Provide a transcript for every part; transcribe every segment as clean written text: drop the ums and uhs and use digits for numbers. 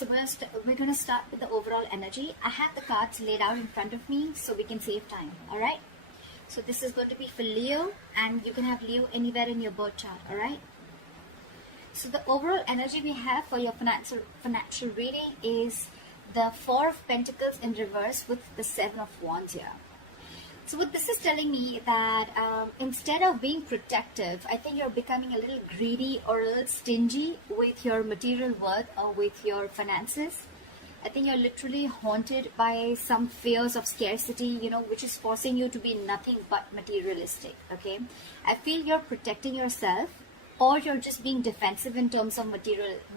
So we're gonna start with the overall energy. I have the cards laid out in front of me so we can save time. All right. So this is going to be for Leo, and you can have Leo anywhere in your birth chart. All right. So the overall energy we have for your financial reading is the Four of Pentacles in reverse with the Seven of Wands here. So what this is telling me that instead of being protective, I think you're becoming a little greedy or a little stingy with your material worth or with your finances. I think you're literally haunted by some fears of scarcity, you know, which is forcing you to be nothing but materialistic, okay? I feel you're protecting yourself, or you're just being defensive in terms of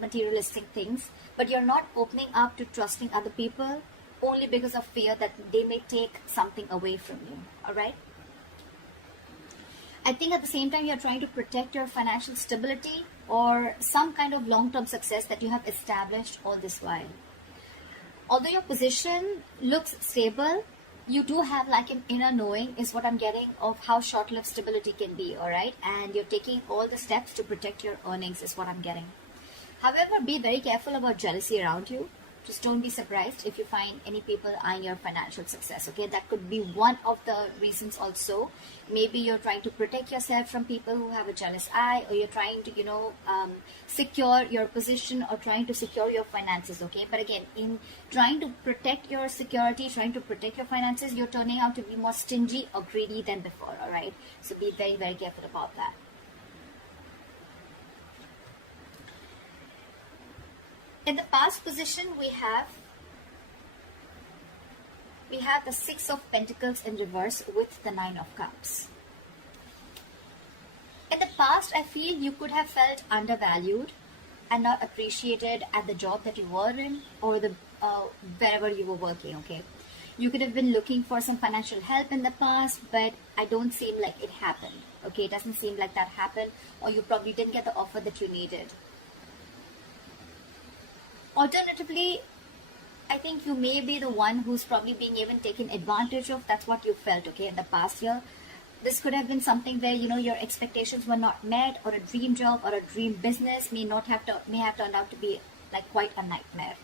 materialistic things, but you're not opening up to trusting other people only because of fear that they may take something away from you. All right. I think at the same time you're trying to protect your financial stability or some kind of long-term success that you have established all this while. Although your position looks stable, you do have like an inner knowing is what I'm getting of how short-lived stability can be. All right. And you're taking all the steps to protect your earnings is what I'm getting. However, be very careful about jealousy around you. Just don't be surprised if you find any people eyeing your financial success, okay? That could be one of the reasons also. Maybe you're trying to protect yourself from people who have a jealous eye, or you're trying to, you know, secure your position or trying to secure your finances, okay? But again, in trying to protect your security, trying to protect your finances, you're turning out to be more stingy or greedy than before, all right? So be very, very careful about that. In the past position, we have the Six of Pentacles in reverse with the Nine of Cups. In the past, I feel you could have felt undervalued and not appreciated at the job that you were in or the wherever you were working, okay? You could have been looking for some financial help in the past, but I don't seem like it happened, okay? It doesn't seem like that happened, or you probably didn't get the offer that you needed. Alternatively, I think you may be the one who's probably being even taken advantage of. That's what you felt, okay, in the past year. This could have been something where, you know, your expectations were not met, or a dream job or a dream business may have turned out to be like quite a nightmare.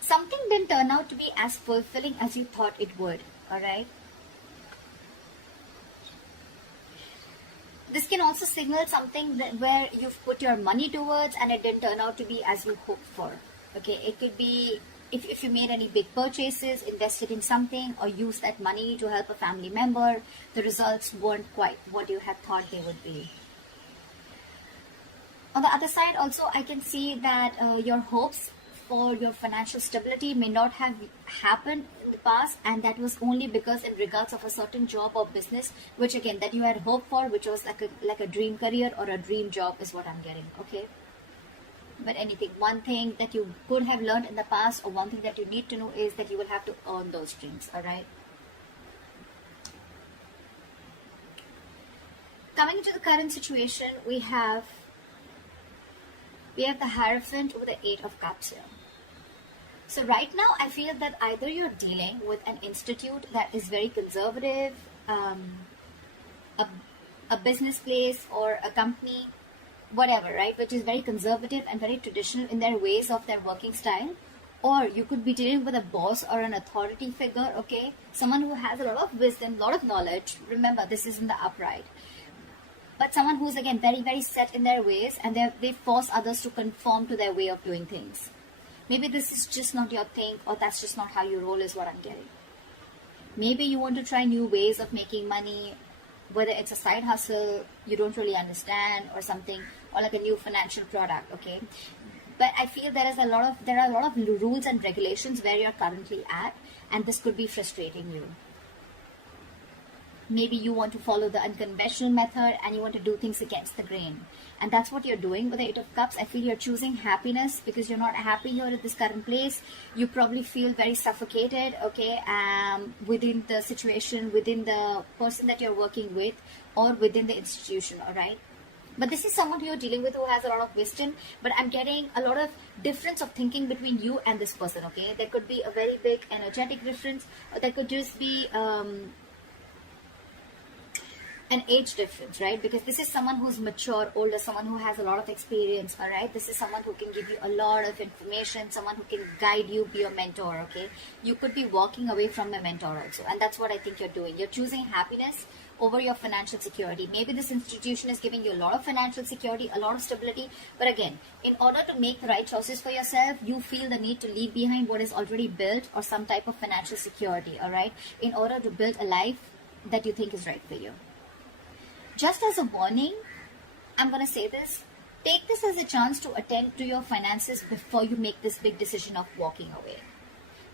Something didn't turn out to be as fulfilling as you thought it would, all right? This can also signal something that where you've put your money towards and it didn't turn out to be as you hoped for. Okay, it could be if you made any big purchases, invested in something, or used that money to help a family member, the results weren't quite what you had thought they would be. On the other side, also, I can see that your hopes for your financial stability may not have happened in the past, and that was only because in regards of a certain job or business which again that you had hoped for, which was like a dream career or a dream job is what I'm getting, okay? But anything, one thing that you could have learned in the past, or one thing that you need to know, is that you will have to earn those dreams. All right, coming into the current situation, we have the Hierophant with the Eight of Cups here. So right now, I feel that either you're dealing with an institute that is very conservative, a business place or a company, whatever, right, which is very conservative and very traditional in their ways of their working style. Or you could be dealing with a boss or an authority figure, okay, someone who has a lot of wisdom, a lot of knowledge. Remember, this is in the upright. But someone who's again very, very set in their ways, and they force others to conform to their way of doing things. Maybe this is just not your thing, or that's just not how you roll is what I'm getting. Maybe you want to try new ways of making money, whether it's a side hustle you don't really understand or something, or like a new financial product, okay? But I feel there are a lot of rules and regulations where you're currently at, and this could be frustrating you. Maybe you want to follow the unconventional method and you want to do things against the grain. And that's what you're doing with the Eight of Cups. I feel you're choosing happiness because you're not happy here at this current place. You probably feel very suffocated, okay, within the situation, within the person that you're working with, or within the institution, all right? But this is someone who you're dealing with who has a lot of wisdom, but I'm getting a lot of difference of thinking between you and this person, okay? There could be a very big energetic difference, or there could just be an age difference, right? Because this is someone who's mature, older, someone who has a lot of experience, all right? This is someone who can give you a lot of information, someone who can guide you, be your mentor, okay? You could be walking away from a mentor also, and that's what I think you're doing. You're choosing happiness over your financial security. Maybe this institution is giving you a lot of financial security, a lot of stability, but again, in order to make the right choices for yourself, you feel the need to leave behind what is already built or some type of financial security, all right? In order to build a life that you think is right for you. Just as a warning, I'm going to say this. Take this as a chance to attend to your finances before you make this big decision of walking away.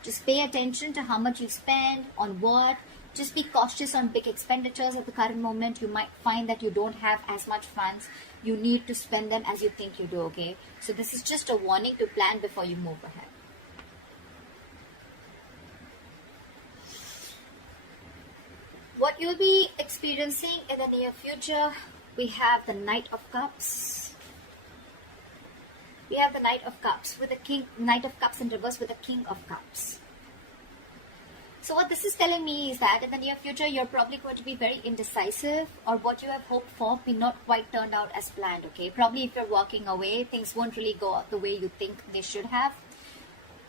Just pay attention to how much you spend, on what. Just be cautious on big expenditures at the current moment. You might find that you don't have as much funds. You need to spend them as you think you do, okay? So this is just a warning to plan before you move ahead. What you'll be experiencing in the near future, we have the Knight of Cups. We have the Knight of Cups with the King, Knight of Cups in reverse with the King of Cups. So what this is telling me is that in the near future, you're probably going to be very indecisive, or what you have hoped for may not quite turned out as planned, okay? Probably if you're walking away, things won't really go out the way you think they should have.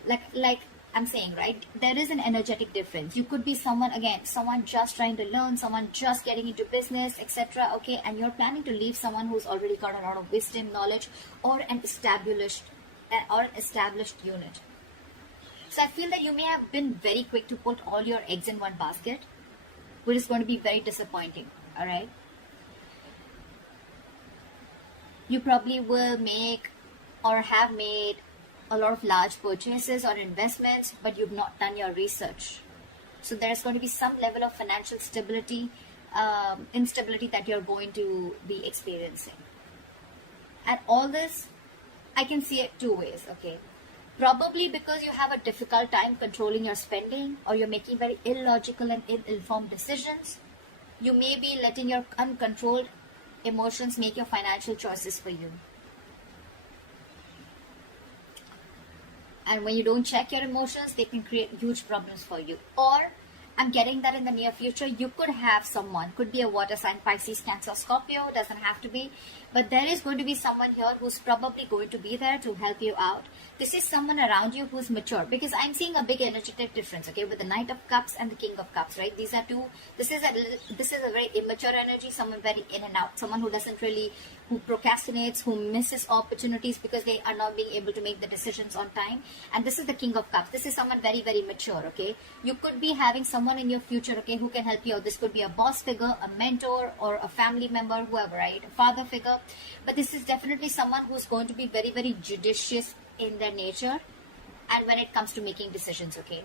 Like I'm saying, right, there is an energetic difference. You could be someone, again, someone just trying to learn, someone just getting into business, etc. Okay, and you're planning to leave someone who's already got a lot of wisdom, knowledge, or an established unit. So I feel that you may have been very quick to put all your eggs in one basket, which is going to be very disappointing. All right, you probably will make or have made a lot of large purchases or investments, but you've not done your research. So there's going to be some level of financial instability that you're going to be experiencing. And all this, I can see it two ways, okay? Probably because you have a difficult time controlling your spending, or you're making very illogical and ill-informed decisions. You may be letting your uncontrolled emotions make your financial choices for you. And when you don't check your emotions, they can create huge problems for you. Or, I'm getting that in the near future, you could have someone, could be a water sign, Pisces, Cancer, Scorpio, doesn't have to be. But there is going to be someone here who's probably going to be there to help you out. This is someone around you who's mature, because I'm seeing a big energetic difference, okay, with the Knight of Cups and the King of Cups, right? These are two, this is a very immature energy, someone very in and out, someone who doesn't really, who procrastinates, who misses opportunities because they are not being able to make the decisions on time. And this is the King of Cups. This is someone very, very mature, okay? You could be having someone in your future, okay, who can help you out. This could be a boss figure, a mentor, or a family member, whoever, right? A father figure. But this is definitely someone who's going to be very, very judicious in their nature and when it comes to making decisions, okay?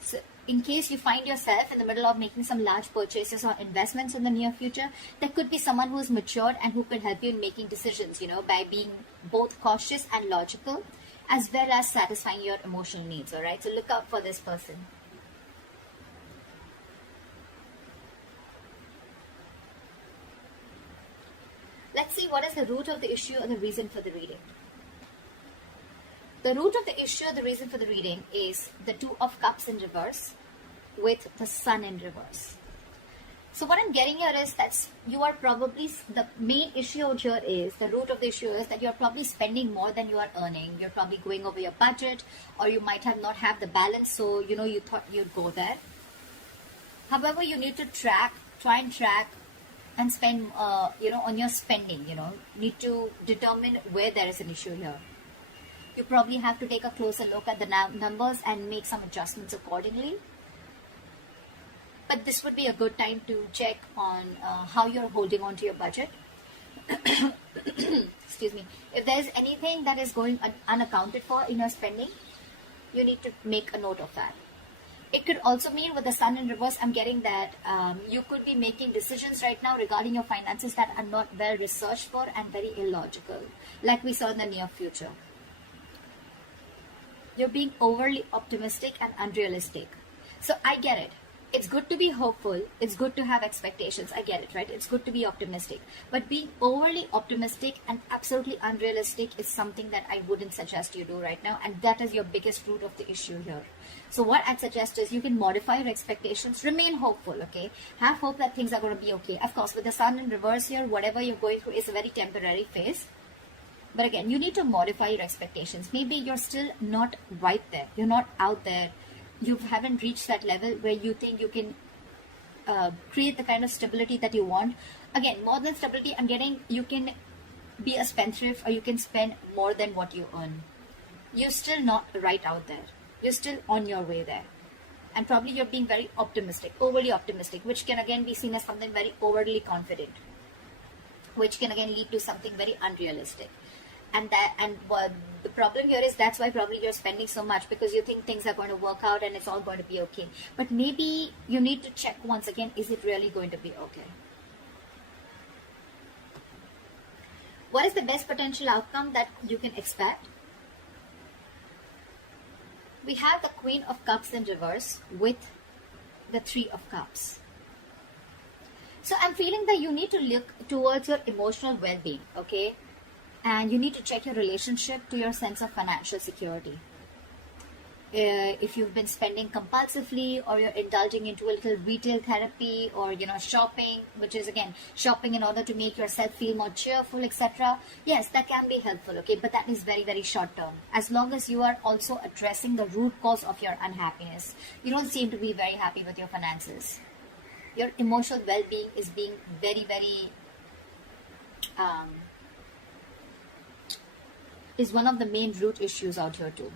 So in case you find yourself in the middle of making some large purchases or investments in the near future, there could be someone who is matured and who could help you in making decisions, you know, by being both cautious and logical, as well as satisfying your emotional needs, all right? So look out for this person. Let's see what is the root of the issue or the reason for the reading. The root of the issue or the reason for the reading is the Two of Cups in reverse with the Sun in reverse. So what I'm getting here is that you are probably, the main issue out here is, the root of the issue is that you're probably spending more than you are earning. You're probably going over your budget, or you might have not have the balance, so you know you thought you'd go there. However, you need to try and track and spend, on your spending, need to determine where there is an issue here. You probably have to take a closer look at the numbers and make some adjustments accordingly. But this would be a good time to check on how you're holding on to your budget. Excuse me. If there's anything that is going unaccounted for in your spending, you need to make a note of that. It could also mean with the Sun in reverse, I'm getting that you could be making decisions right now regarding your finances that are not well researched for and very illogical, like we saw in the near future. You're being overly optimistic and unrealistic. So I get it. It's good to be hopeful. It's good to have expectations. I get it, right? It's good to be optimistic. But being overly optimistic and absolutely unrealistic is something that I wouldn't suggest you do right now. And that is your biggest root of the issue here. So what I'd suggest is you can modify your expectations. Remain hopeful, okay? Have hope that things are going to be okay. Of course, with the sun in reverse here, whatever you're going through is a very temporary phase. But again, you need to modify your expectations. Maybe you're still not right there. You're not out there. You haven't reached that level where you think you can create the kind of stability that you want. Again, more than stability, I'm getting you can be a spendthrift, or you can spend more than what you earn. You're still not right out there. You're still on your way there. And probably you're being very optimistic, overly optimistic, which can again be seen as something very overly confident, which can again lead to something very unrealistic. And the problem here is that's why probably you're spending so much, because you think things are going to work out and it's all going to be okay. But maybe you need to check once again, is it really going to be okay? What is the best potential outcome that you can expect? We have the Queen of Cups in reverse with the Three of Cups. So I'm feeling that you need to look towards your emotional well-being, okay? And you need to check your relationship to your sense of financial security. If you've been spending compulsively, or you're indulging into a little retail therapy, or shopping, which is again shopping in order to make yourself feel more cheerful, etc. Yes, that can be helpful, okay, but that is very, very short term. As long as you are also addressing the root cause of your unhappiness. You don't seem to be very happy with your finances. Your emotional well-being is being very, very is one of the main root issues out here too.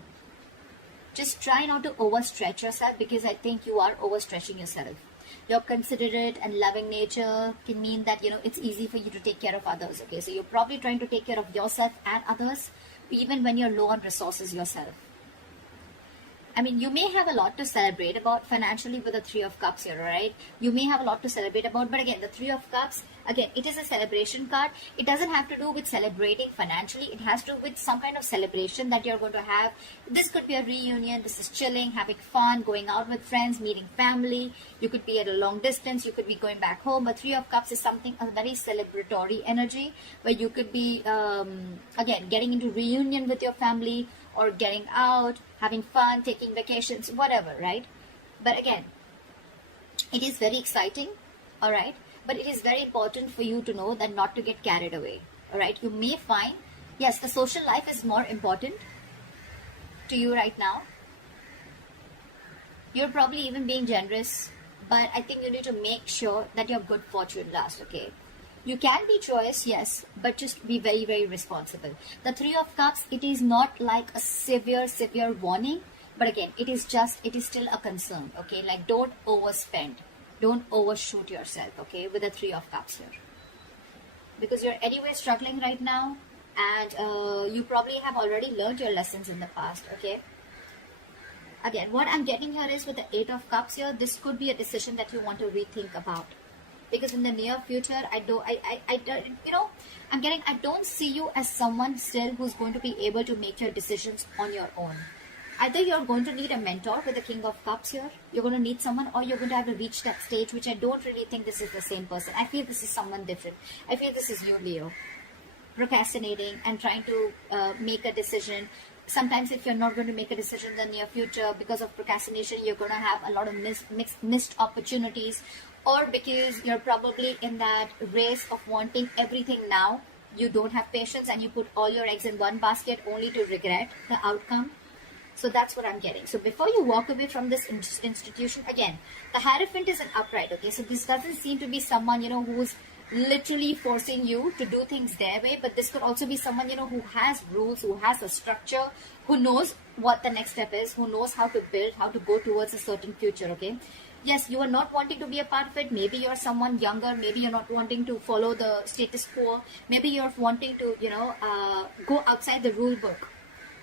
Just try not to overstretch yourself, because I think you are overstretching yourself. Your considerate and loving nature can mean that it's easy for you to take care of others, okay? So you're probably trying to take care of yourself and others, even when you're low on resources yourself. I mean, you may have a lot to celebrate about financially with the Three of Cups here, right? You may have a lot to celebrate about, but again, the Three of Cups, again, it is a celebration card. It doesn't have to do with celebrating financially. It has to do with some kind of celebration that you're going to have. This could be a reunion. This is chilling, having fun, going out with friends, meeting family. You could be at a long distance. You could be going back home. But Three of Cups is something, a very celebratory energy, where you could be, again, getting into reunion with your family, or getting out, having fun, taking vacations, whatever, right? But again, it is very exciting, all right? But it is very important for you to know that not to get carried away, all right? You may find, yes, the social life is more important to you right now. You're probably even being generous, but I think you need to make sure that your good fortune lasts, okay? You can be joyous, yes, but just be very, very responsible. The Three of Cups, it is not like a severe warning, but again, it is still a concern, okay? Like, don't overspend. Don't overshoot yourself, okay, with the Three of Cups here. Because you're anyway struggling right now, and you probably have already learned your lessons in the past, okay? Again, what I'm getting here is with the Eight of Cups here, this could be a decision that you want to rethink about. Because in the near future, I don't see you as someone still who's going to be able to make your decisions on your own. Either you're going to need a mentor with the King of Cups here, you're going to need someone, or you're going to have to reach that stage, which I don't really think this is the same person. I feel this is someone different. I feel this is you, Leo, procrastinating and trying to make a decision. Sometimes if you're not going to make a decision in the near future because of procrastination, you're going to have a lot of missed opportunities, or because you're probably in that race of wanting everything now, you don't have patience and you put all your eggs in one basket only to regret the outcome. So that's what I'm getting. So before you walk away from this institution, again, the Hierophant is an upright, okay? So this doesn't seem to be someone, who's literally forcing you to do things their way, but this could also be someone, who has rules, who has a structure, who knows what the next step is, who knows how to build, how to go towards a certain future, okay? Yes, you are not wanting to be a part of it. Maybe you're someone younger. Maybe you're not wanting to follow the status quo. Maybe you're wanting to, go outside the rule book.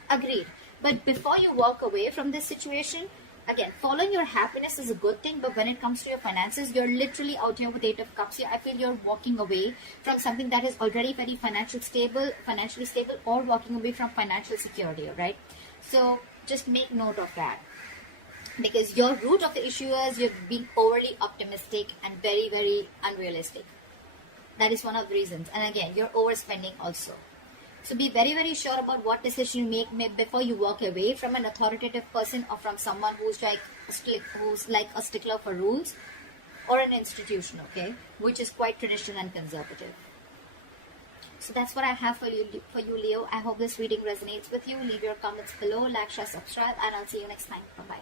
Agreed. But before you walk away from this situation, again, following your happiness is a good thing. But when it comes to your finances, you're literally out here with Eight of Cups here. I feel you're walking away from something that is already very financially stable, or walking away from financial security, right? So just make note of that. Because your root of the issue is you're being overly optimistic and very, very unrealistic. That is one of the reasons. And again, you're overspending also. So be very, very sure about what decision you make before you walk away from an authoritative person or from someone who's like a stickler for rules, or an institution, okay, which is quite traditional and conservative. So that's what I have for you, Leo. I hope this reading resonates with you. Leave your comments below, like, share, subscribe, and I'll see you next time. Bye-bye.